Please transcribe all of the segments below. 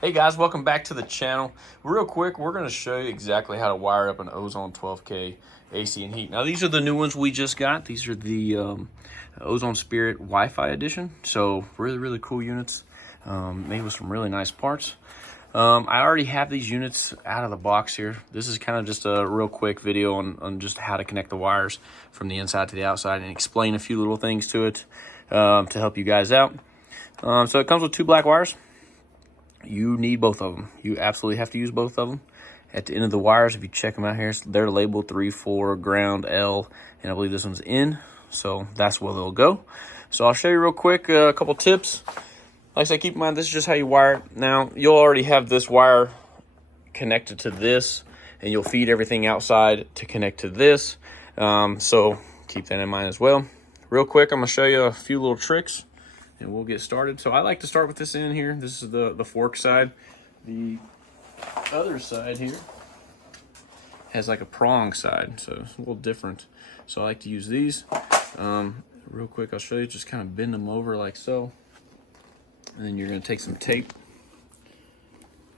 Hey guys, welcome back to the channel. Real quick, we're going to show you exactly how to wire up an Ozone 12K AC and heat. Now these are the new ones we just got. These are the Ozone Spirit Wi-Fi edition. So really cool units, made with some really nice parts. I already have these units out of the box here. This is kind of just a real quick video on just how to connect the wires from the inside to the outside and explain a few little things to it to help you guys out. So it comes with two black wires. You need both of them. You absolutely have to use both of them. At the end of the wires, if you check them out here, they're labeled 3, 4, ground, L, and I believe this one's in. So that's where they'll go. So I'll show you real quick a couple tips. Like I said, keep in mind, this is just how you wire it. Now, you'll already have this wire connected to this, and you'll feed everything outside to connect to this. So keep that in mind as well. Real quick, I'm going to show you a few little tricks, and we'll get started. So I like to start with this end here. This is the fork side. The other side here has like a prong side, so it's a little different. So I like to use these. Real quick, I'll show you. Just kind of bend them over like so. And then you're going to take some tape,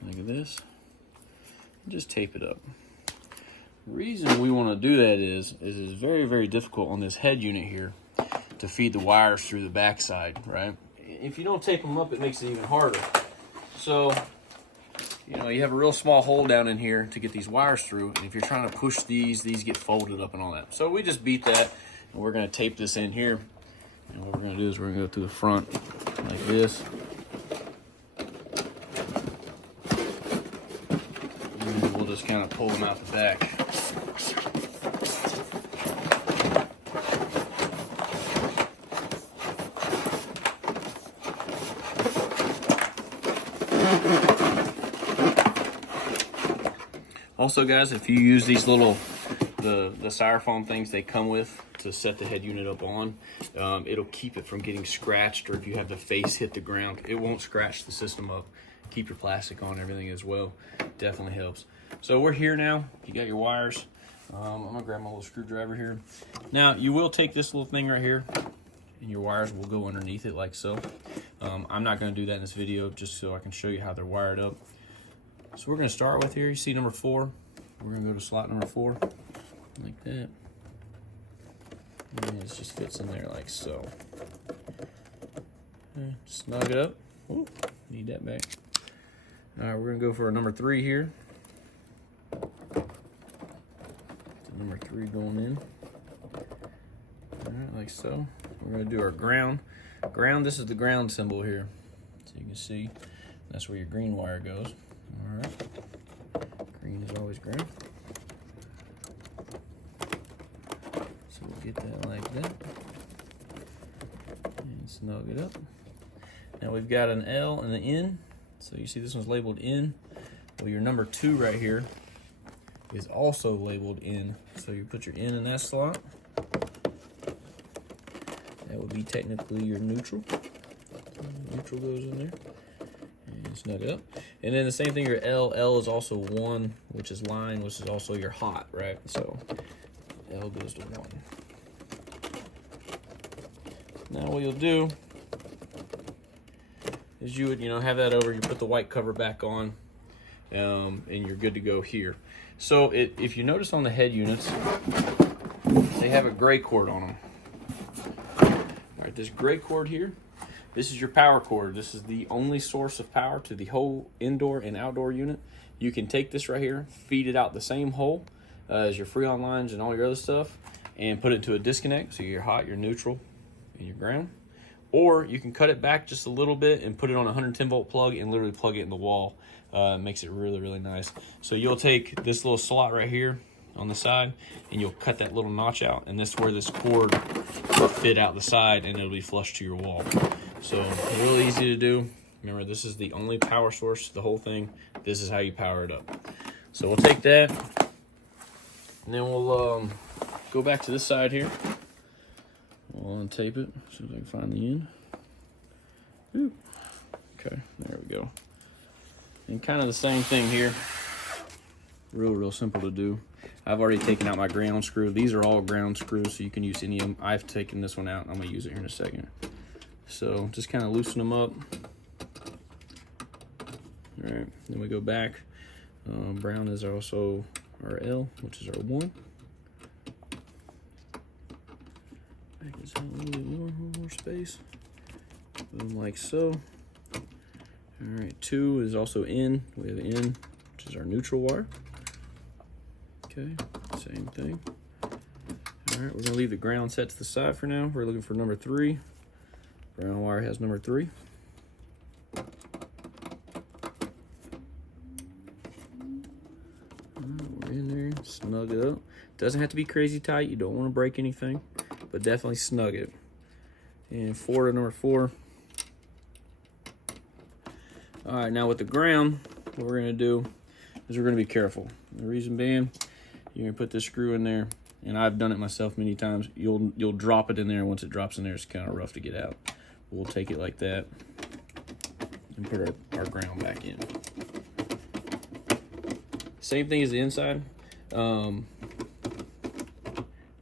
like this, and just tape it up. The reason we want to do that is it's very difficult on this head unit here to feed the wires through the backside, right? If you don't tape them up, it makes it even harder. So, you know, you have a real small hole down in here to get these wires through, and if you're trying to push these get folded up and all that. So we just beat that, and we're going to tape this in here. And what we're going to do is we're going to go through the front like this. And we'll just kind of pull them out the back. Also, guys, if you use these little the styrofoam things they come with to set the head unit up on, it'll keep it from getting scratched, or if you have the face hit the ground, it won't scratch the system up. Keep your plastic on, everything as well. Definitely helps. So we're here now. You got your wires. I'm gonna grab my little screwdriver here. Now you will take this little thing right here, and your wires will go underneath it like so. I'm not gonna do that in this video, just so I can show you how they're wired up. So we're gonna start with here, you see number 4. We're gonna go to slot number 4, like that. And it just fits in there like so. Okay, snug it up. Ooh, need that back. All right, we're gonna go for a number 3 here. Number 3 going in. All right, like so. We're gonna do our ground. Ground, this is the ground symbol here. So you can see, that's where your green wire goes. All right, green is always ground. So we'll get that like that. And snug it up. Now we've got an L and an N. So you see this one's labeled in. Well, your number 2 right here is also labeled in. So you put your in that slot. That would be technically your neutral. Neutral goes in there. And snug it up. And then the same thing, your L is also 1, which is line, which is also your hot, right? So L goes to 1. Now what you'll do is you would, have that over, you put the white cover back on, and you're good to go here. So if you notice on the head units, they have a gray cord on them. All right, this gray cord here, this is your power cord. This is the only source of power to the whole indoor and outdoor unit. You can take this right here, feed it out the same hole as your Freon lines and all your other stuff, and put it into a disconnect, so your hot, your neutral, and your ground. Or you can cut it back just a little bit and put it on a 110-volt plug and literally plug it in the wall. Makes it really nice. So you'll take this little slot right here on the side, and you'll cut that little notch out, and this is where this cord will fit out the side, and it'll be flush to your wall. So really easy to do. Remember, this is the only power source to the whole thing. This is how you power it up. So we'll take that, and then we'll go back to this side here. We'll untape it, see if I can find the end. Ooh. Okay, there we go. And kind of the same thing here. Real simple to do. I've already taken out my ground screw. These are all ground screws, so you can use any of them. I've taken this one out. I'm gonna use it here in a second. So just kind of loosen them up. All right, then we go back. Brown is also our L, which is our 1. Back is out a little bit more space. Boom, like so. All right, 2 is also N. We have N, which is our neutral wire. Okay, same thing. All right, we're gonna leave the ground set to the side for now. We're looking for number 3. Brown wire has number 3. We're in there, snug it up. Doesn't have to be crazy tight. You don't want to break anything, but definitely snug it. And 4 to number 4. All right, now with the ground, what we're gonna do is we're gonna be careful. The reason being, you're gonna put this screw in there, and I've done it myself many times. You'll drop it in there, and once it drops in there, it's kind of rough to get out. We'll take it like that and put our ground back in. Same thing as the inside,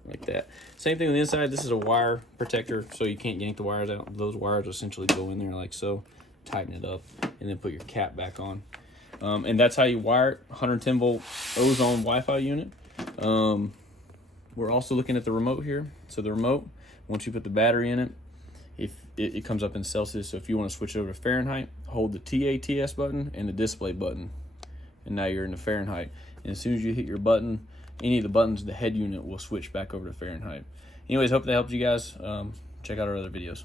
like that. Same thing on the inside. This is a wire protector, so you can't yank the wires out. Those wires essentially go in there like so. Tighten it up, and then put your cap back on. And that's how you wire it. 110 volt Ozone Wi-Fi unit. We're also looking at the remote here. So the remote, once you put the battery in it, if it comes up in Celsius. So if you want to switch it over to Fahrenheit, hold the TATS button and the display button, and now you're in the Fahrenheit. And as soon as you hit your button, any of the buttons, the head unit will switch back over to Fahrenheit. Anyways, hope that helped you guys. Check out our other videos.